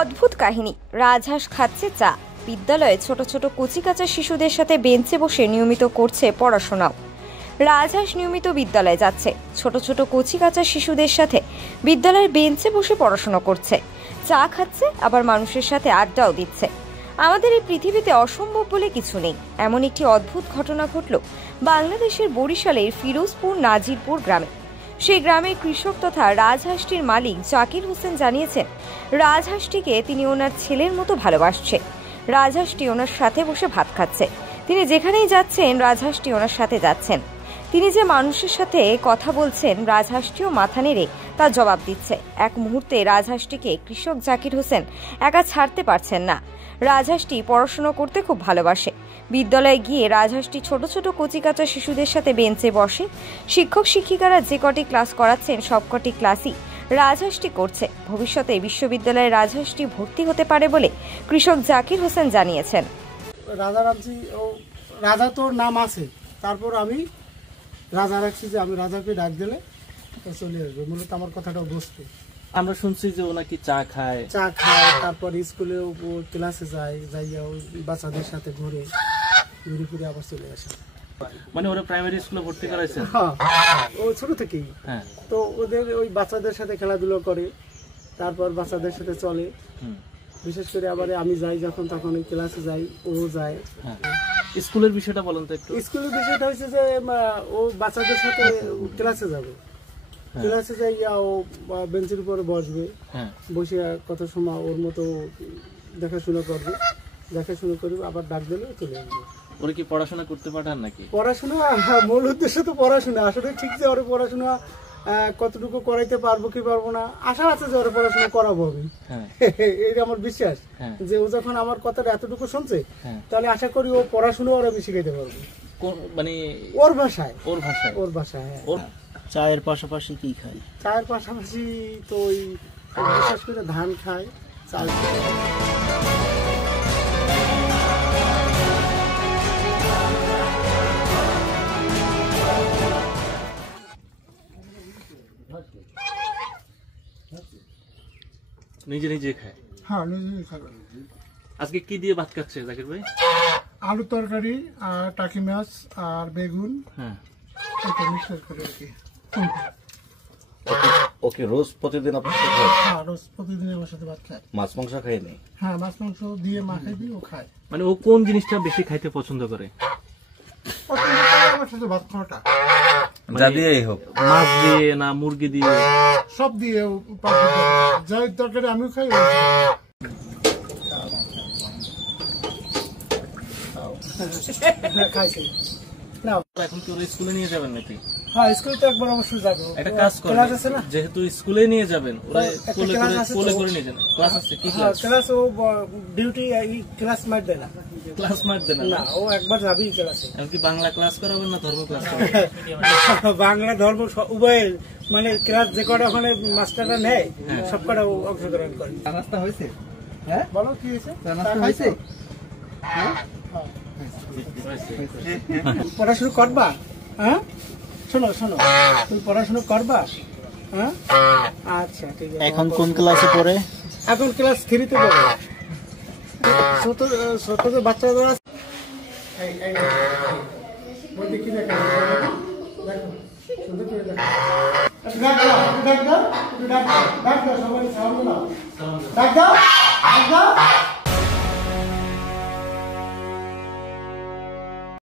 অদ্ভুত কাহিনী। রাজহাঁস খাচ্ছে চা। বিদ্যালয়ে ছোট ছোট কচিকাঁচা শিশুদের সাথে বেঞ্চে বসে নিয়মিত করছে পড়াশোনাও। রাজহাঁস নিয়মিত বিদ্যালয়ে যাচ্ছে, ছোট ছোট কচিকাঁচা শিশুদের সাথে বিদ্যালয়ের বেঞ্চে বসে পড়াশোনা করছে, চা খাচ্ছে, আবার মানুষের সাথে আড্ডাও দিচ্ছে। আমাদের এই পৃথিবীতে অসম্ভব বলে কিছু নেই। এমন একটি অদ্ভুত ঘটনা ঘটল বাংলাদেশের বরিশালের ফিরোজপুর নাজিরপুর গ্রামে। সেই গ্রামের কৃষক তথা রাজহাঁসটির মালিক জাকির হোসেন জানিয়েছেন, রাজহাঁসটিকে তিনি ওনার ছেলের মতো ভালোবাসছে। রাজহাঁসটি ওনার সাথে বসে ভাত খাচ্ছে। তিনি যেখানেই যাচ্ছেন রাজহাঁসটি ওনার সাথে যাচ্ছেন। তিনি যে মানুষের সাথে কথা বলছেন, রাজহাঁসটিও মাথা নেড়ে তার জবাব দিচ্ছে। এক মুহূর্তে রাজহাঁসটিকে কৃষক জাকির হোসেন একা ছাড়তে পারছেন না। রাজহাঁসটি পড়াশোনা করতে খুব ভালোবাসে। বিদ্যালয়ে গিয়ে রাজহাঁসটি ছোট ছোট কচিকাঁচা শিশুদের সাথে বেঞ্চে বসে। শিক্ষক শিক্ষিকারা যে কটি ক্লাস করাচ্ছেন সবকটি ক্লাসই রাজহাঁসটি করছে। ভবিষ্যতে বিশ্ববিদ্যালয়ে রাজহাঁসটি ভর্তি হতে পারে বলে কৃষক জাকির হোসেন জানিয়েছেন। রাজা তো নাম আছে, তারপর আমি রাজা রাখছি যে আমি রাজাকে ডাক দিলে চলে আসবে। মূলত আমার কথাটা বুঝতে আমরা শুনছি যে ও নাকি চা খায়, তারপর স্কুলে ক্লাসে যায়, যাইয়া ওই বাচ্চাদের সাথে ঘুরে ফিরে আবার চলে আসে। মানে ওরা প্রাইমারি স্কুলে ভর্তি করাইছেন? হ্যাঁ, ও ছোট থেকেই। হ্যাঁ, তো ওদের ওই বাচ্চাদের সাথে খেলাধুলো করে, তারপর বাচ্চাদের সাথে চলে। বিশেষ করে আবার আমি যাই যখন, তখন ওই ক্লাসে যাই, ও যায়। স্কুলের বিষয়টা বলেন তো একটু। স্কুলের বিষয়টা হচ্ছে যে ও বাচ্চাদের সাথে ক্লাসে যাবে, ক্লাসে যাইয়া ও বেঞ্চের উপরে বসবে, বসে কত সময় ওর মতো দেখাশোনা করবে, আবার ডাক দিলে চলে আসবে। ওরা কি পড়াশোনা করতে পাঠান নাকি? পড়াশোনা মূল উদ্দেশ্য তো পড়াশোনা। আসলে ঠিক যে ওরা পড়াশোনা কতটুকু করাইতে পারবো কি পারবো না, আশা আছে যে ওরা পড়াশোনা করাবো আমি। এটা আমার বিশ্বাস যে ও যখন আমার কথাটা এতটুকু শুনছে, তাহলে আশা করি ও পড়াশোনা ওরা আমি শিখাইতে পারবো, মানে ওর ভাষায়। হ্যাঁ। চায়ের পাশাপাশি কি খায়? চায়ের পাশাপাশি তো ওই বিশেষ করে ধান খায়, চাল খায়। নিজে নিজে খায়? হ্যাঁ, নিজে খাবে। আজকে কি দিয়ে ভাত খাচ্ছে জাকির ভাই? আলু তরকারি আর টাকি মাছ আর বেগুন। হ্যাঁ, এটা মিক্সচার করে আর কি। ওকে রোজ প্রতিদিন আপনার সাথে খায়? হ্যাঁ, রোজ প্রতিদিন আমার সাথে ভাত খায়। মাছ মাংস খায়নি? হ্যাঁ, মাছ মাংস দিয়ে মাখাই দিয়ে ও খায়। মানে ও কোন জিনিসটা বেশি খাইতে পছন্দ করে? আমার সাথে ভাত খাওয়াটা যা দিয়েই হোক, মাছ দিয়ে না মুরগি দিয়ে? সব দিয়ে যাই তরকারি আমিও খাই। খাইছি না। এখন কি ওরা স্কুলে নিয়ে যাবেন নাকি? হ্যাঁ, স্কুলে তো একবার অবশ্যই যাবো। একটা কাজ করেন, যেহেতু স্কুলে নিয়ে যাবেন, ওরা কোলে করে নিয়ে যান। ক্লাস আছে? কি ক্লাস? ক্লাস ও ডিউটি ক্লাস মার দেয় না। ক্লাস মার দেন না? ও একবার যাবেই ক্লাসে। এমনকি বাংলা ক্লাস করাবেন না ধর্ম ক্লাস করাবেন? বাংলা ধর্ম উভয়, মানে ক্লাস যে কটা ওখানে মাস্টাররা নেয় সব কটা অংশগ্রহণ করে। নাস্তা হয়েছে? হ্যাঁ, বলো কি হয়েছে? নাস্তা হয়েছে? পড়াশুনো করবা? হ্যাঁ, শোনো তুমি পড়াশুনো করবা? হ্যাঁ, আচ্ছা ঠিক আছে। এখন কোন ক্লাসে পড়ে? এখন ক্লাস 3-তে পড়ে। ছোট যে বাচ্চারা আছে, দেখি দেখা দেখো, সুন্দর করে দেখো। ডাক দাও সবাই, সালাম দাও, ডাক দাও।